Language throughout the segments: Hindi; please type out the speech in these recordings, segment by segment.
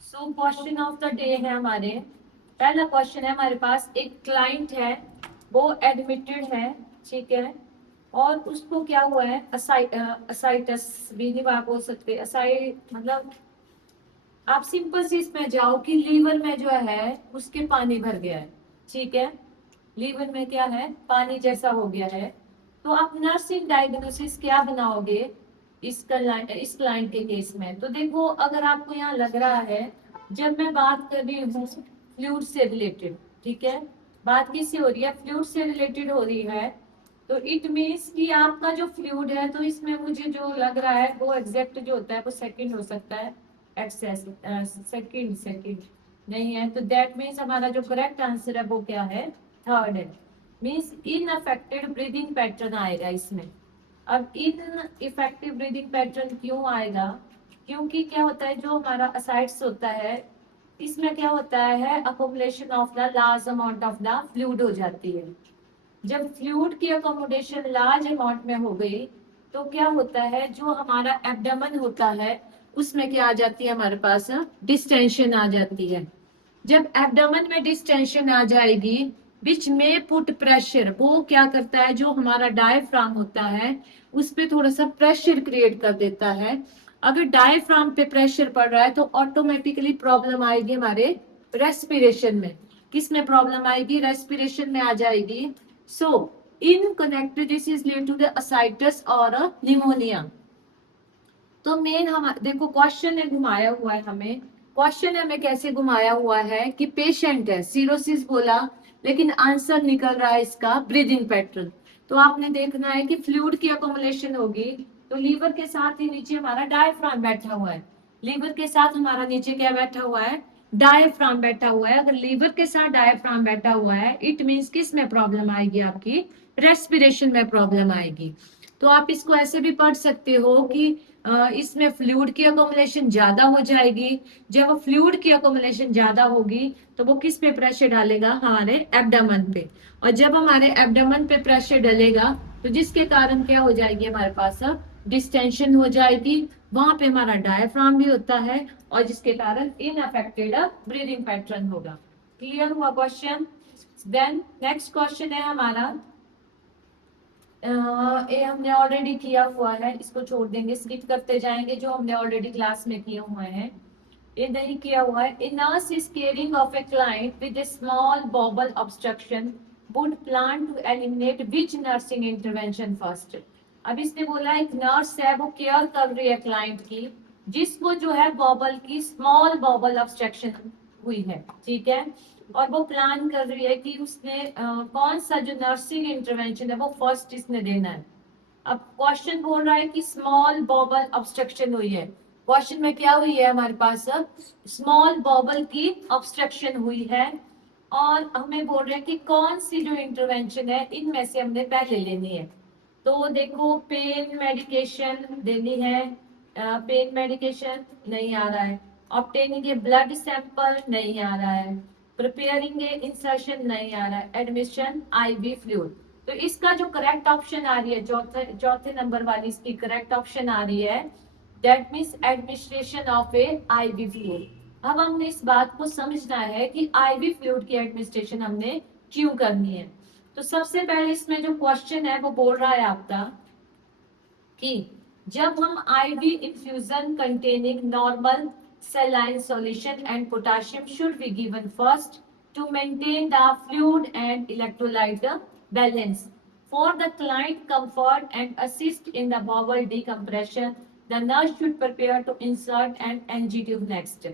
So question of the day है हमारे। पहला क्वेश्चन है हमारे पास, एक क्लाइंट है, वो एडमिटेड है, ठीक है, और उसको क्या हुआ है, असाइटस भी नहीं आप बोल सकते, असाइ मतलब आप सिंपल सी इसमें जाओ कि लीवर में जो है उसके पानी भर गया है, ठीक है, लीवर में क्या है, पानी जैसा हो गया है। तो आप नर्सिंग डायग्नोसिस क्या बनाओगे इस क्लाइंट के केस में? तो देखो, अगर आपको यहाँ लग रहा है, जब मैं बात कर रही हूँ फ्लूइड से रिलेटेड, ठीक है, बात किससे हो रही है, फ्लूइड से रिलेटेड हो रही है, तो इट मीन्स कि आपका जो फ्लूइड है, तो इसमें मुझे जो लग रहा है वो एग्जैक्ट जो होता है वो सेकंड हो सकता है, एक्सेस सेकंड सेकंड नहीं है, तो दैट मीन्स हमारा जो करेक्ट आंसर है वो क्या है, थर्ड है। मीन्स इनअफेक्टेड ब्रीदिंग पैटर्न आएगा इसमें। अब इन इफेक्टिव ब्रीदिंग पैटर्न क्यों आएगा? क्योंकि क्या होता है, जो हमारा असाइड्स होता है, इसमें क्या होता है, accumulation of the large amount of the fluid हो जाती है। जब फ्लूइड की अकोमोडेशन लार्ज अमाउंट में हो गई, तो क्या होता है, जो हमारा एब्डोमेन होता है उसमें क्या आ जाती है हमारे पास, डिस्टेंशन आ जाती है। जब एब्डोमेन में डिस्टेंशन आ जाएगी, विच में पुट प्रेशर, वो क्या करता है, जो हमारा डायफ्राम होता है उस पे थोड़ा सा प्रेशर क्रिएट कर देता है। अगर डायफ्राम पे प्रेशर पड़ रहा है तो ऑटोमेटिकली प्रॉब्लम आएगी हमारे रेस्पिरेशन में। किस में प्रॉब्लम आएगी, रेस्पिरेशन में आ जाएगी। So in connected this is lead to the ascites और निमोनिया। तो मेन हम देखो, क्वेश्चन ने घुमाया हुआ है हमें, क्वेश्चन हमें कैसे घुमाया हुआ है कि पेशेंट है, सीरोसिस बोला, लेकिन आंसर निकल रहा है इसका ब्रीदिंग पैटर्न। तो आपने देखना है कि फ्लूइड की अकोमुलेशन होगी, तो लीवर के साथ ही नीचे हमारा डायफ्राम बैठा हुआ है। लीवर के साथ हमारा नीचे क्या बैठा हुआ है, डायफ्राम बैठा हुआ है। अगर लीवर के साथ डायफ्राम बैठा हुआ है, इट मीन्स किस में प्रॉब्लम आएगी, आपकी रेस्पिरेशन में प्रॉब्लम आएगी। तो आप इसको ऐसे भी पढ़ सकते हो कि इसमें फ्लूइड की अकोमुलेशन ज्यादा हो जाएगी। जब फ्लूइड की अकोमुलेशन ज्यादा होगी तो वो किस पे प्रेशर डालेगा, हमारे एब्डोमेन पे। और जब हमारे एब्डोमेन पे प्रेशर डलेगा, तो जिसके कारण क्या हो जाएगी, हमारे पास डिस्टेंशन हो जाएगी, वहां पे हमारा डायफ्राम भी होता है, और जिसके कारण इनअफेक्टेड ब्रीदिंग पैटर्न होगा। क्लियर हुआ क्वेश्चन? देन नेक्स्ट क्वेश्चन है हमारा, ये हमने ऑलरेडी किया हुआ है, इसको छोड़ देंगे, स्किप करते जाएंगे, जो हमने ऑलरेडी क्लास में किए हुए हैं। ये नहीं किया हुआ है। A nurse is caring of a client with a small bowel obstruction would plan to eliminate which nursing intervention first? अब इसने बोला एक नर्स है, वो केयर कर रही है क्लाइंट की, जिसको जो है बॉबल की स्मॉल बॉबल ऑब्स्ट्रक्शन हुई है, ठीक है, और वो प्लान कर रही है कि उसने कौन सा जो नर्सिंग इंटरवेंशन है वो फर्स्ट इसने देना है। अब क्वेश्चन बोल रहा है कि स्मॉल बॉबल ऑब्स्ट्रक्शन हुई है। क्वेश्चन में क्या हुई है हमारे पास, स्मॉल बॉबल की ऑब्स्ट्रक्शन हुई है, और हमें बोल रहे हैं कि कौन सी जो इंटरवेंशन है इनमें से हमने पहले लेनी है। तो देखो, पेन मेडिकेशन देनी है, पेन मेडिकेशन नहीं आ रहा है, ऑब्टेनिंग ए ब्लड सैंपल नहीं आ रहा है, प्रिपेयरिंग ए इंसर्शन नहीं आ रहा है, एडमिशन आईवी फ्लूइड। तो इसका जो करेक्ट ऑप्शन आ रही है, चौथे नंबर वाली इसकी करेक्ट ऑप्शन आ रही है, that means administration of A IV fluid. अब हमने इस बात को समझना है कि आईवी फ्लूइड की एडमिनिस्ट्रेशन हमने क्यों करनी है। तो सबसे पहले इसमें जो क्वेश्चन है वो बोल रहा है आपका कि जब हम IV infusion containing normal saline solution and potassium should be given first to maintain the fluid and electrolyte balance. For the client comfort and assist in the bowel decompression, the nurse should prepare to insert an NG tube next.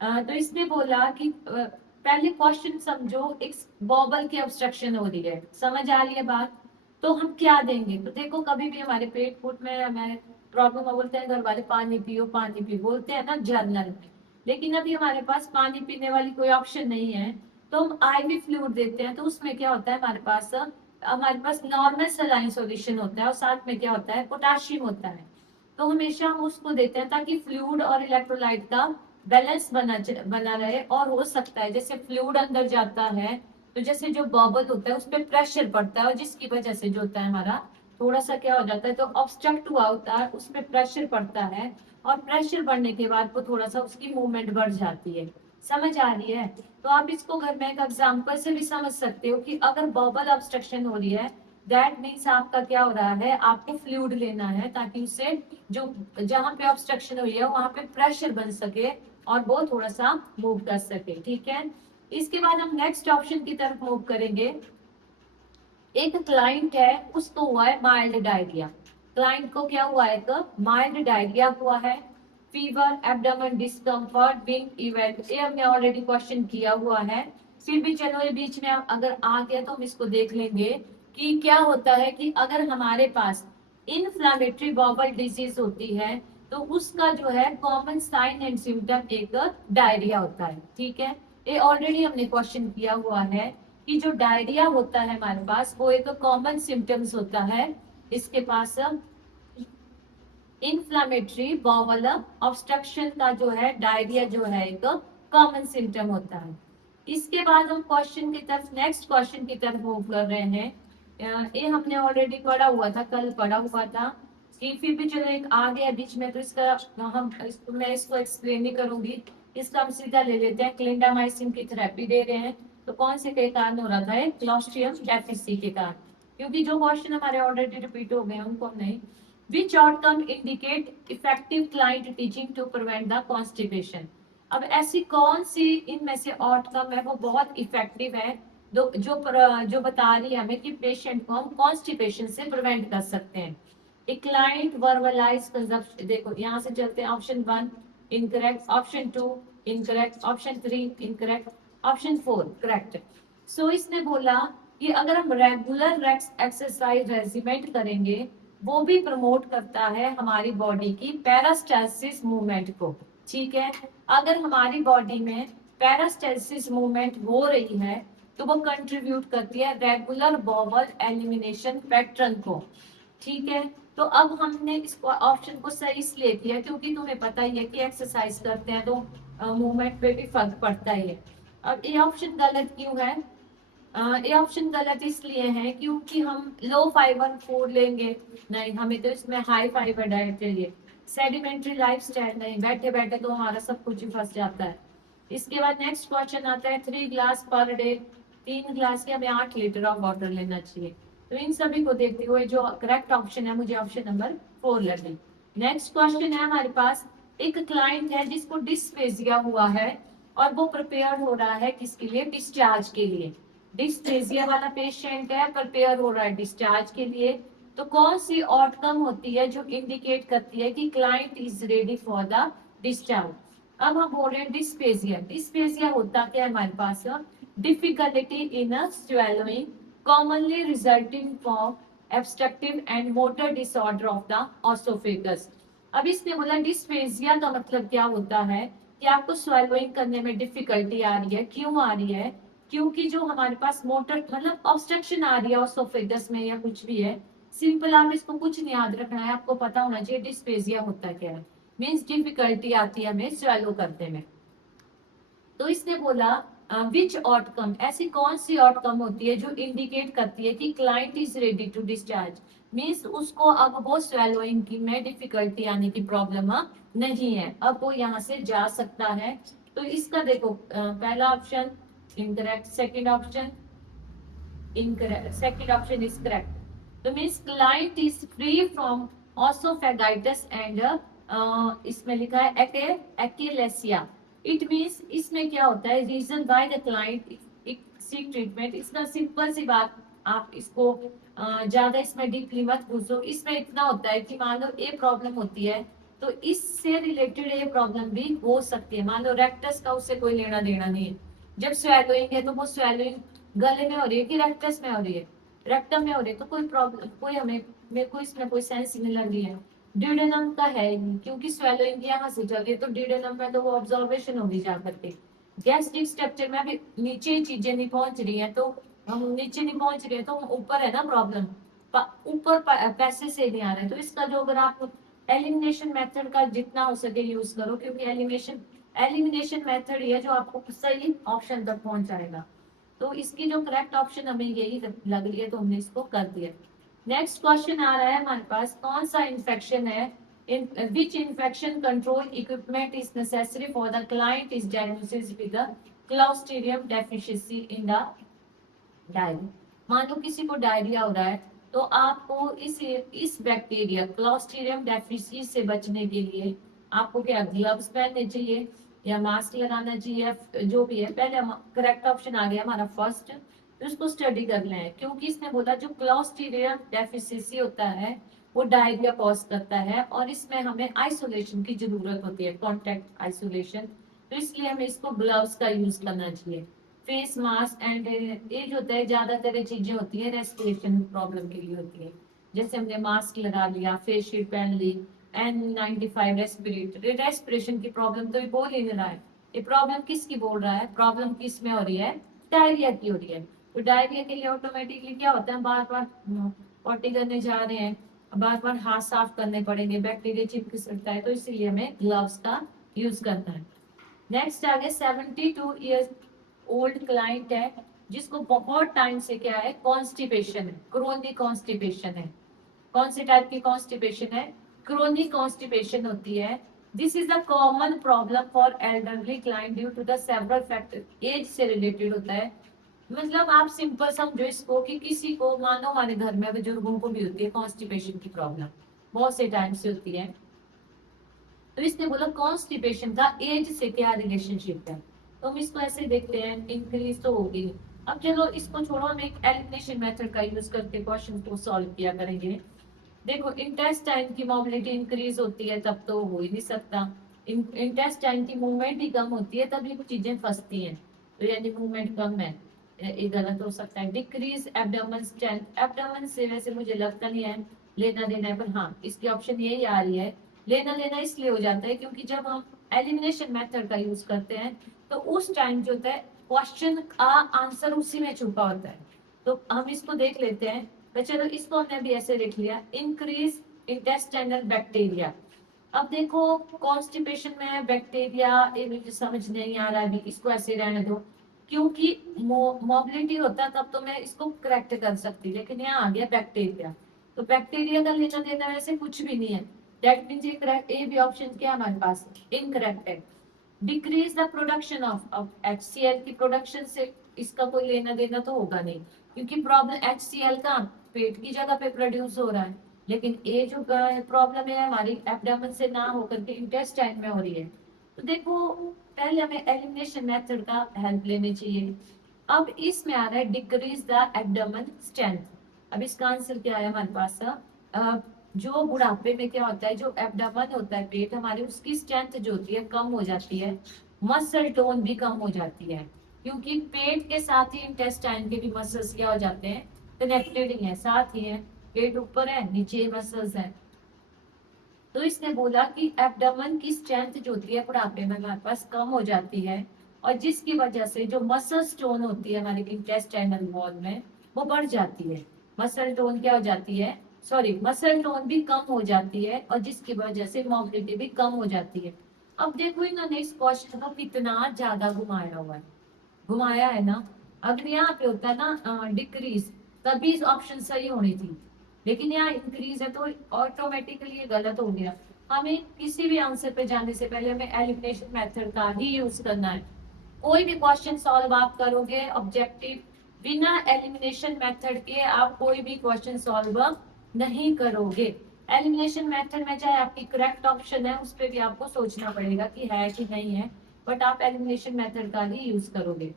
तो इसने बोला कि पहले क्वेश्चन समझो, एक बॉबल की ऑब्स्ट्रक्शन हो रही है, समझ आ रही है बात? तो हम क्या देंगे, तो देखो, कभी भी हमारे पेट फूट में हमें प्रॉब्लम हो, बोलते हैं घर वाले पानी पियो पानी पियो, बोलते हैं ना जर्नल में, लेकिन अभी हमारे पास पानी पीने वाली कोई ऑप्शन नहीं है, तो हम आईवी फ्लूइड देते हैं। तो उसमें क्या होता है, हमारे पास नॉर्मल सलाइन सॉल्यूशन होता है, और साथ में क्या होता है, पोटाशियम होता है। तो हमेशा हम उसको देते हैं ताकि फ्लूइड और इलेक्ट्रोलाइट का बैलेंस बना रहे। और हो सकता है जैसे फ्लूइड अंदर जाता है, तो जैसे जो बॉबल होता है उस पर प्रेशर पड़ता है, और जिसकी वजह से जो होता है हमारा थोड़ा सा क्या हो जाता है, तो ऑब्स्ट्रक्ट हुआ होता है, उसमें प्रेशर पड़ता है, और प्रेशर बढ़ने के बाद वो थोड़ा सा उसकी मूवमेंट बढ़ जाती है। समझ आ रही है? तो आप इसको घर में एक एग्जांपल से भी समझ सकते हो कि अगर बबल ऑब्स्ट्रक्शन हो रही है, दैट मीन्स आपका क्या हो रहा है, आपको फ्लूइड लेना है ताकि उससे जो जहां पे ऑब्स्ट्रक्शन हुई है वहां पे प्रेशर बन सके और वो थोड़ा सा मूव कर सके। ठीक है, इसके बाद हम नेक्स्ट ऑप्शन की तरफ मूव करेंगे। एक क्लाइंट है, उसको हुआ है माइल्ड डायरिया। क्लाइंट को क्या हुआ है? एक माइल्ड डायरिया हुआ है, fever, abdomen discomfort, being event, ये हमने ऑलरेडी क्वेश्चन किया हुआ है। फिर भी चलो ये बीच में अगर आ गया तो हम इसको देख लेंगे कि क्या होता है कि अगर हमारे पास इन्फ्लामेटरी बॉबल डिजीज होती है तो उसका जो है कॉमन साइन एंड सिम्टम एक डायरिया होता है। ठीक है, ये ऑलरेडी हमने क्वेश्चन किया हुआ है कि जो डायरिया होता है हमारे पास वो एक कॉमन सिम्टम्स होता है, इसके पास इन्फ्लामेटरी बाउल ऑब्स्ट्रक्शन का जो है डायरिया जो है एक कॉमन सिम्टम होता है। इसके बाद हम क्वेश्चन की तरफ नेक्स्ट क्वेश्चन की तरफ मूव कर रहे हैं। ये हमने ऑलरेडी पढ़ा हुआ था, कल पढ़ा हुआ था कि फिर भी चलो एक आ गया बीच में तो इसका मैं इसको एक्सप्लेन नहीं करूंगी। इसका हम सीधा ले लेते हैं, क्लिंडामाइसिन की थेरेपी दे रहे हैं तो कौन से के कारण हो रहा था? क्लोस्ट्रिडियम डेफिसी के कारण, क्योंकि जो क्वेश्चन हमारे ऑलरेडी रिपीट हो गए उनको नहीं। Which outcome indicate effective client teaching to prevent the constipation? अब ऐसी कौन सी इनमें से आउटकम है वो बहुत इफेक्टिव है, जो बता रही है हमें कि पेशेंट को हम कॉन्स्टिपेशन से प्रिवेंट कर सकते हैं। ए क्लाइंट वर्बलाइज कंजप्शन, देखो यहाँ से चलते हैं, option 1 incorrect, option 2 incorrect, option 3 incorrect, option 4 correct. So इसने बोला कि अगर हम रेगुलर एक्सरसाइज रेजिमेंट करेंगे वो भी प्रमोट करता है हमारी बॉडी की पैरास्टेसिस मूवमेंट को। ठीक है, अगर हमारी बॉडी में पैरास्टेसिस मूवमेंट हो रही है तो वो कंट्रीब्यूट करती है रेगुलर बॉवल एलिमिनेशन पैटर्न को। ठीक है, तो अब हमने इसको ऑप्शन को सही इसलिए किया क्योंकि तुम्हें पता ही है कि एक्सरसाइज करते हैं तो मूवमेंट पे भी फर्क पड़ता ही है। अब ये ऑप्शन गलत क्यों है? ये ऑप्शन गलत इसलिए है क्योंकि हम लो फाइबर फूड लेंगे, नहीं हमें तो इसमें हाई फाइबर डाइट चाहिए। सेडिमेंट्री लाइफस्टाइल नहीं, बैठे बैठे तो हमारा सब कुछ ही फंस जाता है। इसके बाद नेक्स्ट क्वेश्चन आता है 3 ग्लास पर डे, 3 ग्लास के हमें 8 लीटर ऑफ वाटर लेना चाहिए। तो इन सभी को देखते हुए जो करेक्ट ऑप्शन है मुझे ऑप्शन नंबर 4 लगी। नेक्स्ट क्वेश्चन है हमारे पास, एक क्लाइंट है जिसको डिस्पेजिया हुआ है और वो प्रिपेयर हो रहा है किसके लिए? डिस्चार्ज के लिए। डिस्पेजिया वाला पेशेंट है, प्रिपेयर हो रहा है डिस्चार्ज के लिए, तो कौन सी आउटकम होती है जो इंडिकेट करती है कि client is ready for the discharge? अब हम बोल रहे हैं डिस्पेजिया। डिस्पेजिया होता क्या है हमारे पास? Difficulty in swallowing commonly resulting from obstructive and motor disorder of the esophagus। अब इसने बोला डिस्पेजिया का मतलब क्या होता है कि आपको स्वेलोइंग करने में डिफिकल्टी आ रही है। क्यों आ रही है? क्योंकि जो हमारे पास मोटर मतलब ऑब्स्ट्रक्शन आ रही है ओसोफेगस में या कुछ भी है। सिंपल, आप इसको कुछ नहीं याद रखना है, आपको पता होना चाहिए डिस्पेजिया होता क्या है। मीन्स डिफिकल्टी आती है हमें स्वेलो करने में। तो इसने बोला विच आउटकम, ऐसी कौन सी आउटकम होती है जो इंडिकेट करती है कि client is ready to discharge. Means उसको अब वो स्वेलोइंग की में डिफिकल्टी आने की प्रॉब्लम नहीं है, अब वो यहाँ से जा सकता है। तो इसका देखो पहला option incorrect, second option incorrect, second option is correct. तो means client is free from oesophagitis and इसमें लिखा है एक्लेसिया। इट मीन्स इसमें क्या होता है, reason by the client seek treatment. इसका सिंपल सी बात, आप इसको ज्यादा इसमें डीपली मत घुसो। इसमें इतना होता है कि मान लो ये प्रॉब्लम होती है तो इससे रिलेटेड ये प्रॉब्लम भी हो सकती है। मान लो रेक्टस का उससे कोई लेना देना नहीं है, जब स्वेलोइंग है तो वो स्वेलोइंग गले में हो रही है कि रेक्टस में हो रही है? रेक्टम में हो रही है तो कोई प्रॉब्लम, कोई हमें मेरे को इसमें कोई सेंस नहीं लग रही है। ड्यूडेनम का है ही, क्योंकि स्वेलोइंग यहाँ से चल रही है तो ड्यूडेनम में तो वो ऑब्जर्वेशन होगी जा करके। गैस्ट्रिक स्ट्रक्चर में अभी नीचे ही चीजें नहीं पहुंच रही है, तो हम नीचे नहीं पहुंच रही है तो ऊपर है ना प्रॉब्लम, ऊपर पैसे से नहीं आ रहे। तो इसका जो अगर आप एलिमिनेशन मेथड का जितना हो सके यूज करो, क्योंकि एलिमिनेशन मेथड ही है जो आपको सही ऑप्शन तक पहुंचाएगा। तो इसकी जो करेक्ट ऑप्शन हमें यही लग रही है तो हमने इसको कर दिया। नेक्स्ट क्वेश्चन आ रहा है हमारे पास, कौन सा इन्फेक्शन है, in which infection control equipment is necessary for the client is diagnosis with the clostridium deficiency in the diarrhoea. मान लो किसी को डायरिया हो रहा है, तो आपको इस बैक्टीरिया क्लोस्ट्रीडियम डेफिशिएंसी से बचने के लिए आपको क्या ग्लव्स पहनने चाहिए या मास्क लगाना चाहिए, जो भी है। पहले करेक्ट ऑप्शन आ गया हमारा फर्स्ट, तो इसको स्टडी कर लें, क्योंकि इसने बोला जो क्लोस्ट्रीडियम डेफिशिएंसी होता है वो डायरिया कॉज करता है, और इसमें हमें आइसोलेशन की जरूरत होती है, कॉन्टेक्ट आइसोलेशन, तो इसलिए हमें इसको ग्लव्स का यूज करना चाहिए। फेस मास्क एंड ये जो होता है, ज्यादातर चीजें होती है रेस्पिरेशन प्रॉब्लम के लिए होती है, जैसे हमने मास्क लगा लिया, फेस शीट पहन ली, N95 रेस्पिरेटरी, रेस्पिरेशन की प्रॉब्लम तो ये बोल ही नहीं रहा है, ये प्रॉब्लम किसकी बोल रहा है, प्रॉब्लम किस में हो रही है, डायरिया की हो रही है। तो डायरिया के लिए ऑटोमेटिकली क्या होता है, बार बार पॉटी करने जा रहे हैं, बार बार हाथ साफ करने पड़ेंगे, बैक्टीरिया चिपक सकता है, तो इसीलिए हमें ग्लव्स का यूज करना है। नेक्स्ट आगे 72 ईयर्स ओल्ड क्लाइंट है, जिसको बहुत टाइम से क्या है, कॉन्स्टिपेशन है, क्रोनिक कॉन्स्टिपेशन है। कौन से टाइप की कॉन्स्टिपेशन है, क्रोनिक कॉन्स्टिपेशन होती है। This is a common problem for elderly client due to the several factor, age से रिलेटेड होता है। मतलब आप सिंपल समझो इसको कि किसी को, मानो हमारे घर में बुजुर्गों को भी होती है कॉन्स्टिपेशन की प्रॉब्लम, बहुत से टाइम से होती है, तो इसने बोला कॉन्स्टिपेशन का एज से क्या रिलेशनशिप है। तो हम इसको ऐसे देखते हैं, इंक्रीज तो होगी। अब चलो इसको छोड़ो, हम एक एलिमिनेशन मेथड का यूज करके क्वेश्चन को सॉल्व किया करेंगे। देखो इंटेस्टाइन की मोबिलिटी इंक्रीज होती है तब तो हो ही नहीं सकता, इंटेस्टाइन की मूवमेंट ही कम होती है तभी कुछ चीजें फंसती हैं, तो यानी मूवमेंट कम है, ये गलत हो सकता है। डिक्रीज एब्डोमेन स्ट्रेंथ, एब्डोमेन से वैसे मुझे लगता नहीं है लेना देना है, पर हाँ इसकी ऑप्शन यही आ रही है। लेना देना इसलिए हो जाता है क्योंकि जब हम एलिमिनेशन मेथड का यूज करते हैं तो उस टाइम जो होता है क्वेश्चन का आंसर उसी में छुपा होता है, तो हम इसको देख लेते हैं। तो चलो इसको हमने भी ऐसे लिख लिया, इंक्रीज इंटेस्टाइनल बैक्टीरिया। अब देखो कॉन्स्टिपेशन में बैक्टीरिया, ये मुझे समझ नहीं आ रहा है अभी, इसको ऐसे रहने दो, क्योंकि मोबिलिटी होता तब तो मैं इसको करेक्ट कर सकती, लेकिन यहाँ आ गया बैक्टीरिया, तो बैक्टीरिया का लेना देना वैसे कुछ भी नहीं है। दैट मीन्स ये करेक्ट, ए भी ऑप्शन क्या हमारे पास इनकरेक्ट है। Decrease the production of HCl की प्रोडक्शन से इसका कोई लेना देना तो होगा नहीं, क्योंकि प्रॉब्लम HCl का पेट की जगह पे प्रोड्यूस हो रहा है, लेकिन ये जो प्रॉब्लम है हमारी एब्डोमेन से ना होकर के इंटेस्टाइन में हो रही है। तो देखो पहले हमें एलिमिनेशन मेथड का हेल्प लेनी चाहिए। अब इसमें आ रहा है डिक्रीज द एब्डोमेन स्ट्रेंथ। अब इसका आंसर क्या है हमारे पास, जो बुढ़ापे में क्या होता है, जो एब्डोमेन होता है पेट हमारे, उसकी स्ट्रेंथ जो होती है कम हो जाती है, मसल टोन भी कम हो जाती है, क्योंकि पेट के साथ ही इंटेस्टाइन के भी मसल्स क्या हो जाते हैं, कनेक्टेड ही है, साथ ही है, पेट ऊपर है नीचे मसल्स है। तो इसने बोला कि एब्डोमेन की स्ट्रेंथ जो होती है बुढ़ापे में हमारे पास कम हो जाती है, और जिसकी वजह से जो मसल टोन होती है हमारे इंटेस्टाइनल वॉल में वो बढ़ जाती है, मसल टोन क्या हो जाती है, सॉरी मसल टोन भी कम हो जाती है, और जिसकी वजह से मोबिलिटी भी कम हो जाती है। अब देखो इन्होंने इस क्वेश्चन को कितना ज्यादा घुमाया हुआ है, घुमाया है ना। अगर यहाँ पे होता है ना डिक्रीज, तभी ऑप्शन सही होनी थी, लेकिन यहाँ इंक्रीज है तो ऑटोमेटिकली ये गलत हो गया। हमें किसी भी आंसर पे जाने से पहले हमें एलिमिनेशन मेथड का ही यूज करना है। कोई भी क्वेश्चन सॉल्व आप करोगे ऑब्जेक्टिव, बिना एलिमिनेशन मेथड के आप कोई भी क्वेश्चन सॉल्व नहीं करोगे। एलिमिनेशन मेथड में चाहे आपकी करेक्ट ऑप्शन है उस पर भी आपको सोचना पड़ेगा कि है कि नहीं है, बट आप एलिमिनेशन मेथड का ही यूज करोगे।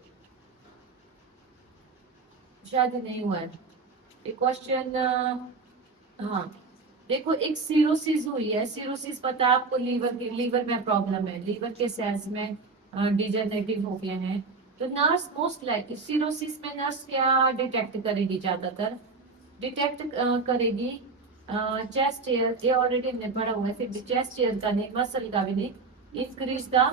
शायद नहीं हुआ है ये क्वेश्चन, हाँ देखो एक सीरोसिस हुई है, सीरोसिस पता है आपको, लीवर की, लीवर में प्रॉब्लम है, लीवर के सेल्स में डिजेनरेटिव हो गए हैं। तो नर्स मोस्ट लाइक सीरोसिस में नर्स क्या डिटेक्ट करेगी, ज्यादातर डिटेक्ट करेगी चेस्ट एयर, ये ऑलरेडी हमने पढ़ा हुआ है, फिर चेस्ट एयर का नहीं, मसल का भी नहीं, increase the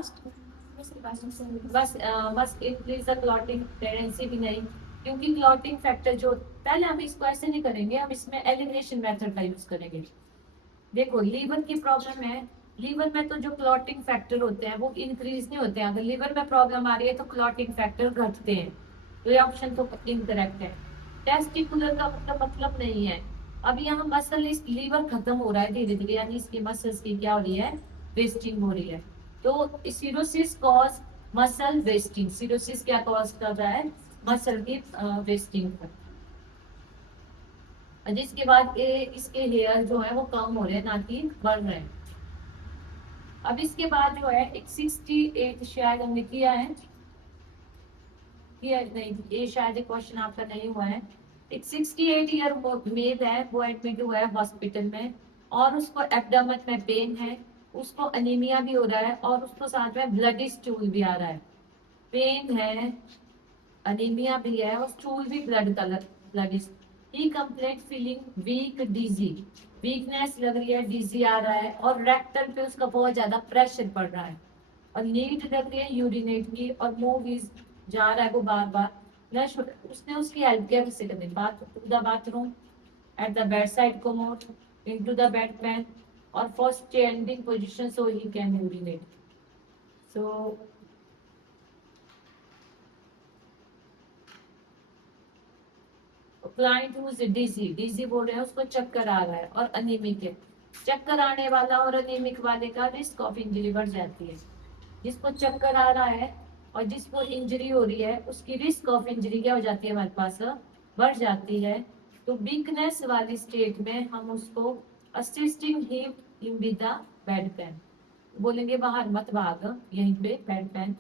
bus increase the clotting tendency भी नहीं, क्योंकि क्लॉटिंग फैक्टर जो, पहले हम इसको ऐसे नहीं करेंगे, हम इसमें एलिमिनेशन मेथड का यूज करेंगे। देखो लीवर की प्रॉब्लम है, लीवर में तो जो क्लॉटिंग फैक्टर होते हैं वो इंक्रीज नहीं होते हैं, अगर लीवर में प्रॉब्लम आ रही है तो क्लॉटिंग फैक्टर घटते हैं, तो ये ऑप्शन तो इनकरेक्ट है। टेस्टिकुलर का मतलब नहीं है, अब यहाँ मसल लीवर खत्म हो रहा है धीरे धीरे, यानी इसकी मसल्स की क्या हो रही है, वेस्टिंग हो रही है। तो cirrhosis cause muscle wasting, cirrhosis क्या कॉज कर रहा है, मसल की वेस्टिंग को। जिसके बाद इसके हेयर जो है वो कम हो रहे हैं, ना कि बढ़ रहे हैं। अब इसके बाद जो है एक 68 शायद हमने किया है, किया नहीं, ये शायद क्वेश्चन आपका नहीं हुआ है। एक 68 ईयर मेल है, वो एडमिट हुआ है हॉस्पिटल में, और उसको एब्डोमेन में पेन है, उसको अनीमिया भी हो रहा है, और उसको साथ में ब्लडी स्टूल भी आ रहा है। पेन है, अनीमिया भी है, और स्टूल भी blood colour, blood. He complaint feeling weak dizzy, weakness लग रही है, डीजी आ रहा है, और रेक्टल पे उसका बहुत ज्यादा प्रेशर पड़ रहा है, और नीड लग रही है यूरिनेट की, और मूव इज जा रहा है वो बार बार। उसने उसकी हेल्प किया किसी करने, बात to the bathroom, at the bedside commode, into the bedpan, और for standing position so he can urinate. So client who is dizzy, dizzy बोल रहे हैं, उसको चक्कर आ रहा है और अनीमिक है। चक्कर आने वाला और अनीमिक वाले का रिस्क ऑफ इंजरी बढ़ जाती है। जिसको चक्कर आ रहा है और जिसको इंजरी हो रही है, उसकी रिस्क ऑफ इंजरी क्या हो जाती है हमारे पास, बढ़ जाती है। तो वीकनेस वाली स्टेट में हम उसको assisting him in with the bed pan बोलेंगे, बाहर मत भाग, यहीं पे बेड पेन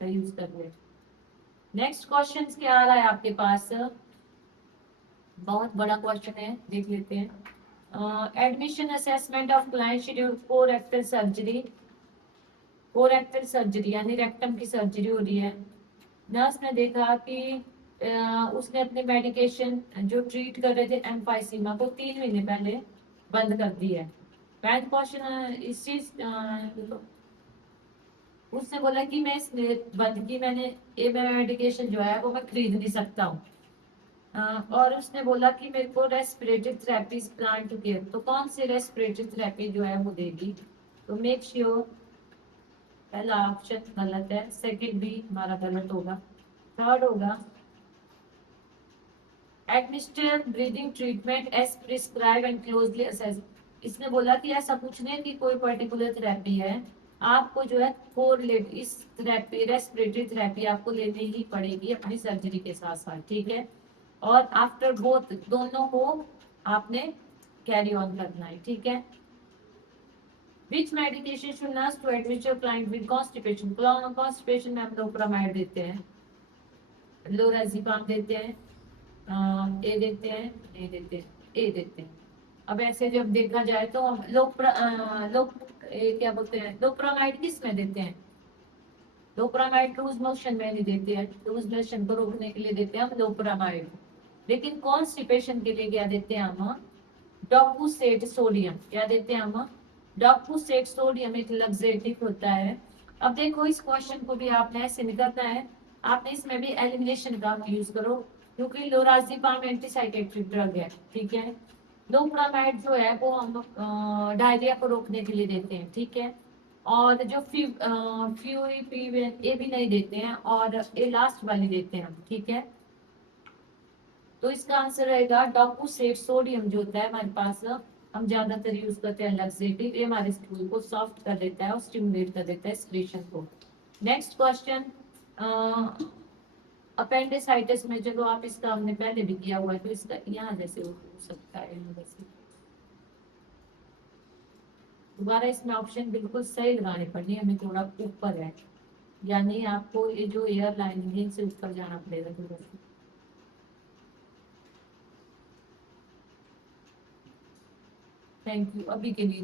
का यूज कर ले। नेक्स्ट क्वेश्चन क्या आ रहा है आपके पास, बहुत बड़ा क्वेश्चन है, देख लेते हैं। Admission assessment of client schedule for rectal surgery, for rectal surgery यानी रेक्टम की सर्जरी हो रही है। नर्स ने देखा कि उसने अपने मेडिकेशन जो ट्रीट कर रहे थे एम्फाइसीमा को 3 महीने पहले बंद कर दी है। पहला क्वेश्चन इस चीज उसने बोला कि मैं इसलिए बंद की, मैंने ये मेडिकेशन जो है वो मैं खरीद नहीं सकता हूँ। और उसने बोला कि मेरे को respiratory therapy plan to give, तो कौन सी रेस्पिरेटरी थेरेपी जो है वो देगी। तो मेक श्योर पहला ऑप्शन गलत है, सेकंड भी हमारा गलत होगा, थर्ड होगा administer breathing treatment as prescribe and closely assess. इसने बोला कि ऐसा कुछ नहीं कि कोई पर्टिकुलर थेरेपी है, आपको जो है कोरिलेट इस थेरेपी रेस्पिरेटरी थेरेपी आपको लेनी ही पड़ेगी अपनी सर्जरी के साथ साथ, ठीक है। और आफ्टर बोथ दोनों को आपने कैरी ऑन करना है, ठीक है। Which medication should nurse to administer client with constipation? Constipation में हम लोप्रामाइड देते हैं, लोराज़ेपाम देते हैं, ए देते हैं, ए देते हैं, ए देते हैं। अब ऐसे जब देखा जाए तो हम क्या बोलते हैं, लोप्रामाइड किस में देते हैं, लोप्रामाइड लूज मोशन में नहीं देते हैं, लूज मोशन को रोकने के लिए देते हैं हम लोप्रामाइड। लेकिन कॉन्स्टिपेशन के लिए क्या देते हैं हम, डॉक्यूसेट सोडियम, क्या देते हैं हम, डॉक्यूसेट सोडियम एक लग्जेटिव होता है। अब देखो इस क्वेश्चन को भी आपने ऐसे निकलना है, आपने इसमें भी एलिमिनेशन का यूज करो, क्योंकि लोराज़ेपाम एंटीसाइकेट्रिक ड्रग है, ठीक है। लोप्रामाइड जो है वो हम डायरिया को रोकने के लिए देते हैं, ठीक है। और जो ये भी नहीं देते हैं, और ये लास्ट वाली देते हैं हम, ठीक है। तो इसका आंसर रहेगा डॉक्यूसेट सोडियम जो होता है हमारे पास, हम ज्यादातर यूज करते हैं लग्जेटिव, ये हमारे स्टूल को सॉफ्ट कर देता है और स्टिमुलेट कर देता है एक्सक्रीशन को। नेक्स्ट क्वेश्चन, अपेंडिसाइटिस में, चलो आप इसका हमने पहले भी किया हुआ है, तो इसका यहाँ जैसे हो सकता है, यहाँ जैसे दोबारा इसमें ऑप्शन बिल्कुल सही लगाने पड़ेंगे, हमें थोड़ा ऊपर है, यानी आपको ये जो एयर लाइनिंग है इनसे ऊपर जाना पड़ेगा थोड़ा सा। थैंक यू अभी के लिए।